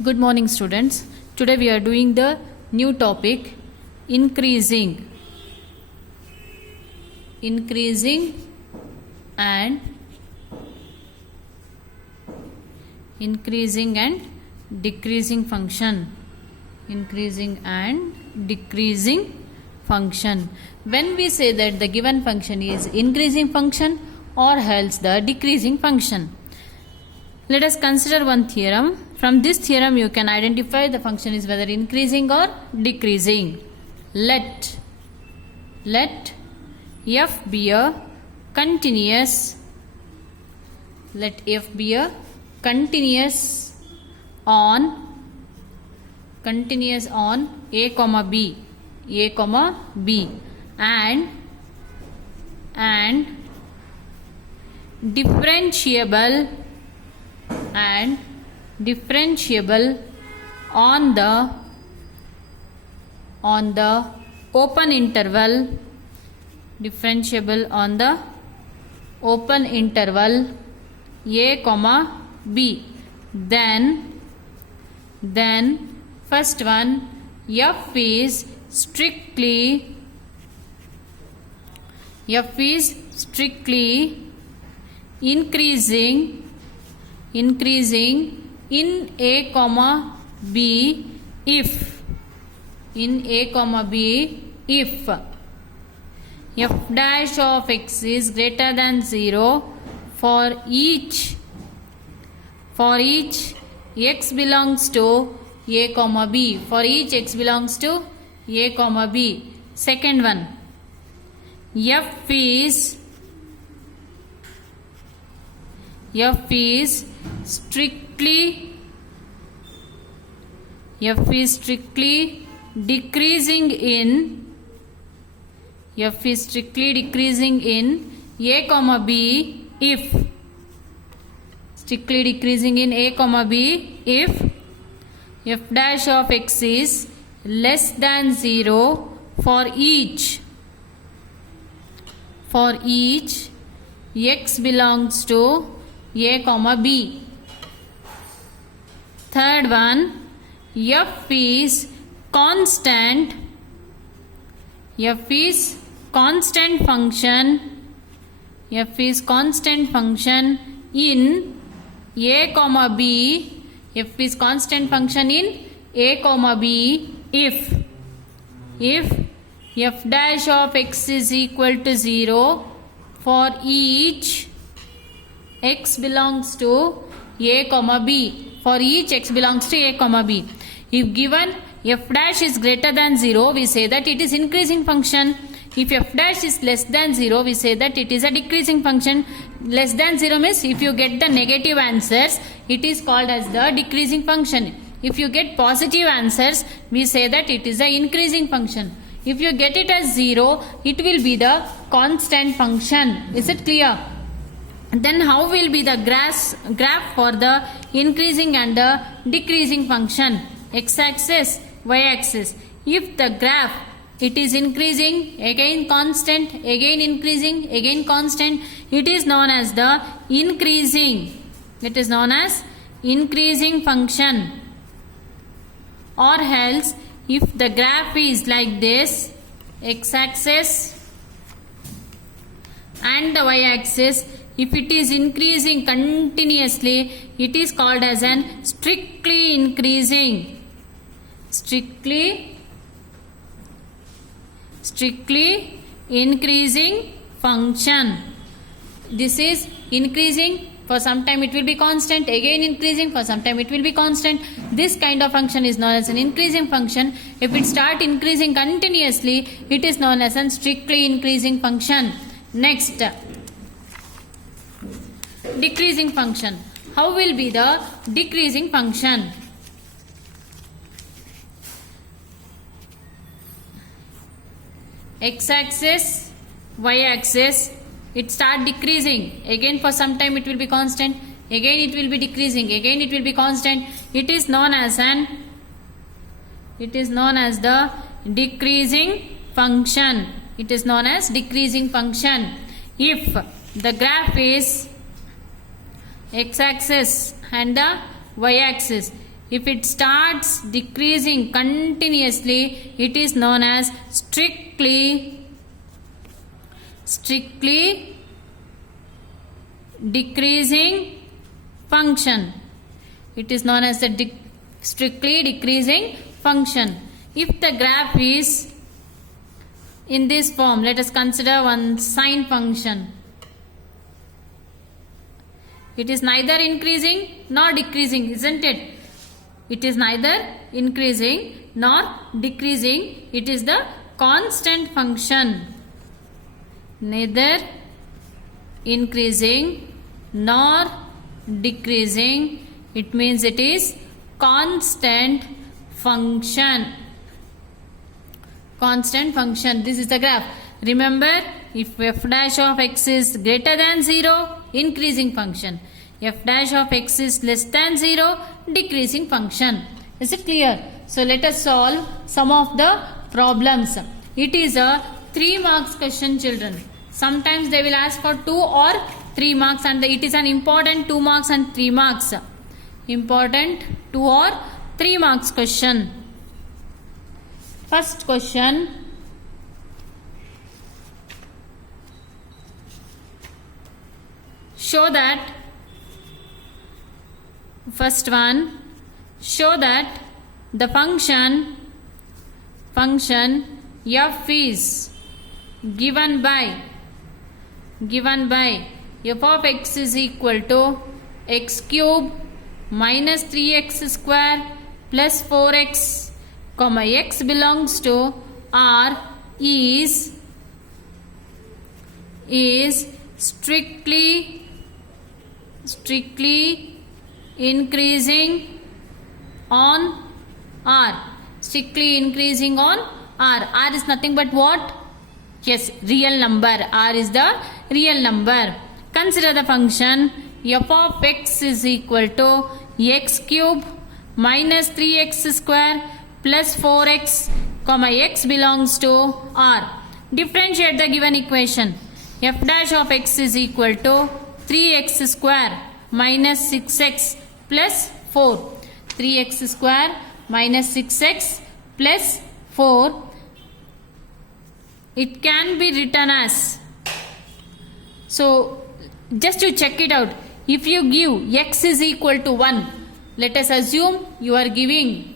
Good morning, students. Today we are doing the new topic increasing and decreasing function. Increasing and decreasing function. When we say that the given function is increasing function or else the decreasing function. Let us consider one theorem. From this theorem you can identify the function is whether increasing or decreasing. Let f be a continuous. Let f be a continuous on a comma b and differentiable on the open interval, a comma b. Then first one, f is strictly increasing in a comma b if f dash of x is greater than 0 for each x belongs to a comma b. For each x belongs to a comma b. Second one, f is strictly decreasing in a comma b if f dash of x is less than 0 for each x belongs to a comma b. Third one, f is constant function in a comma b. F is constant function in a comma b if f dash of x is equal to 0 for each x belongs to a comma b. For each x belongs to a comma b. If given f dash is greater than 0, we say that it is increasing function. If f dash is less than 0, we say that it is a decreasing function. Less than 0 means if you get the negative answers, it is called as the decreasing function. If you get positive answers, we say that it is a increasing function. If you get it as 0, it will be the constant function. Is it clear? Then how will be the graph for the increasing and the decreasing function? X-axis, y-axis. If the graph it is increasing, again constant, again increasing, again constant, it is known as the increasing. It is known as increasing function. Or else if the graph is like this, x-axis and the y-axis, if it is increasing continuously, it is called as an strictly increasing function. This is increasing, for some time it will be constant, again increasing, for some time it will be constant. This kind of function is known as an increasing function. If it start increasing continuously, it is known as an strictly increasing function. Next, decreasing function. How will be the decreasing function? X-axis, y-axis, it start decreasing. Again for some time it will be constant. Again it will be decreasing. Again it will be constant. It is known as the decreasing function. It is known as decreasing function. If the graph is x-axis and the y-axis, If it starts decreasing continuously, it is known as strictly decreasing function. It is known as the strictly decreasing function. If the graph is in this form, let us consider one sine function. It is neither increasing nor decreasing, isn't it? It is neither increasing nor decreasing. It is the constant function. Neither increasing nor decreasing. It means it is constant function. Constant function. This is the graph. Remember, if f dash of x is greater than 0, increasing function. F dash of x is less than 0, decreasing function. Is it clear? So let us solve some of the problems. It is a 3 marks question, children. Sometimes they will ask for 2 or 3 marks, and it is an important 2 marks and 3 marks. Important 2 or 3 marks question. First question. Show that, first one, show that the function f is given by f of x is equal to x cube minus 3x square plus 4x, comma x belongs to R is strictly increasing on R. Strictly increasing on R. R is nothing but what? Yes, real number. R is the real number. Consider the function f of x is equal to x cube minus 3x square plus 4x, comma x belongs to R. Differentiate the given equation. F dash of x is equal to 3x square minus 6x plus 4. 3x square minus 6x plus 4. It can be written as, so just to check it out, if you give x is equal to 1, let us assume you are giving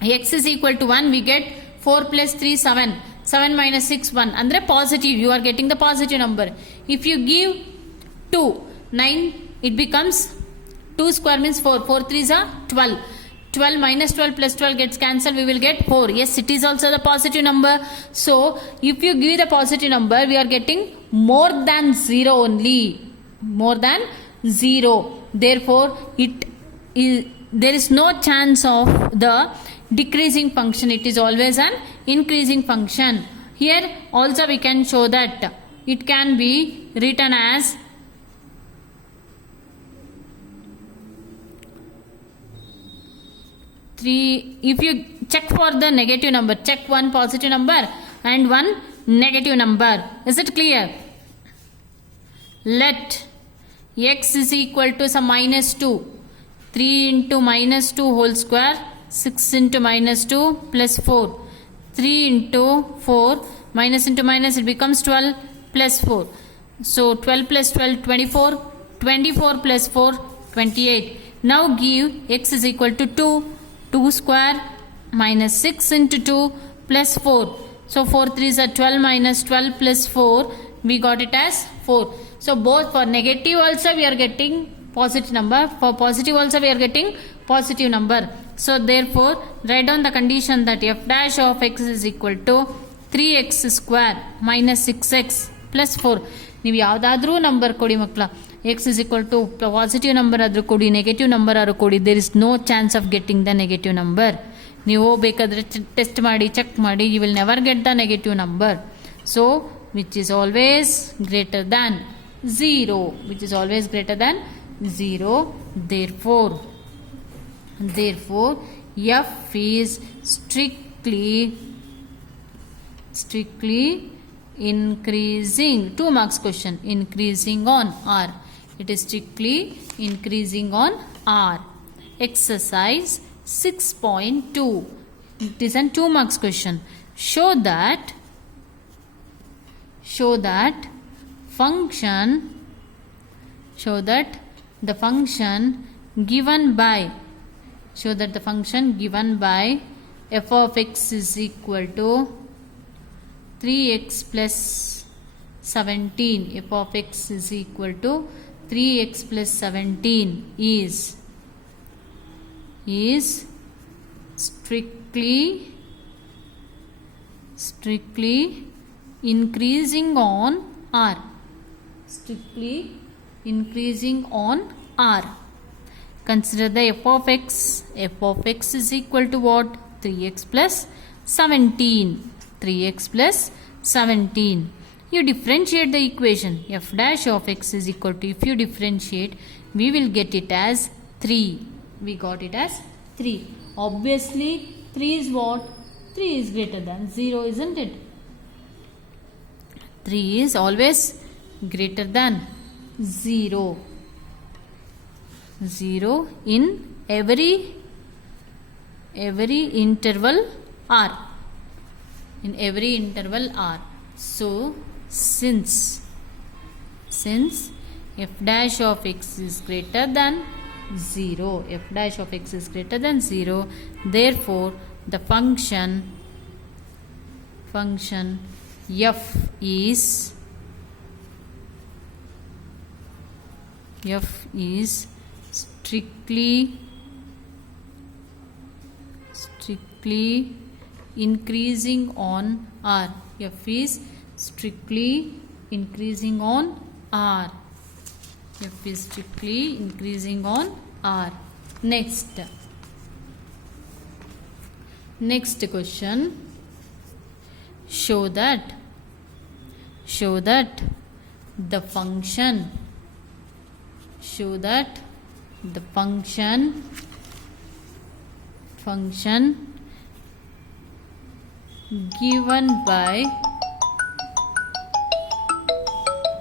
x is equal to 1, we get 4 plus 3 7, 7 minus 6 1, andre positive, you are getting the positive number. If you give 2 9, it becomes 2 square means 4, 4 3s are 12, 12 minus 12 plus 12 gets cancelled, we will get 4. Yes, it is also the positive number. So if you give the positive number, we are getting more than 0 only, more than 0. Therefore there is no chance of the decreasing function. It is always an increasing function. Here also we can show that it can be written as if you check for the negative number, check one positive number and one negative number. Is it clear? Let x is equal to some minus 2. 3 into minus 2 whole square, 6 into minus 2 plus 4. 3 into 4, minus into minus, it becomes 12 plus 4. So 12 plus 12, 24. 24 plus 4, 28. Now give x is equal to 2. 2 square minus 6 into 2 plus 4. So 4 3s are 12 minus 12 plus 4. We got it as 4. So both for negative also we are getting positive number. For positive also we are getting positive number. So therefore write down the condition that f dash of x is equal to 3x square minus 6x plus 4. ನೀವು ಯಾವುದಾದ್ರೂ number ಕೊಡಿ ಮಕ್ಕಳ, x is equal to positive number ಆದರೂ ಕೊಡಿ, negative number ಆದರೂ ಕೊಡಿ, there is no chance of getting the negative number. ನೀವು ಬೇಕಾದರೆ ಟೆಸ್ಟ್ ಮಾಡಿ, ಚೆಕ್ ಮಾಡಿ, you will never get the negative number. So which is always greater than 0, which is always greater than 0. Therefore f is strictly increasing. 2 marks question. Increasing on R. It is strictly increasing on R. exercise 6.2. It is a 2 marks question. Show that the function given by f of x is equal to 3x plus 17. F of x is equal to 3x plus 17 is strictly increasing on R. Strictly increasing on R. Consider the f of x. F of x is equal to what? 3x plus 17. 3x plus 17. You differentiate the equation. F dash of x is equal to, if you differentiate, we will get it as 3. We got it as 3. Obviously, 3 is what? 3 is greater than 0, isn't it? 3 is always greater than 0. 0 in every interval R. In every interval R. So, since f dash of x is greater than 0, therefore the function f is strictly increasing on R. F is strictly increasing on R. F is strictly increasing on R. Next question. Show that the function given by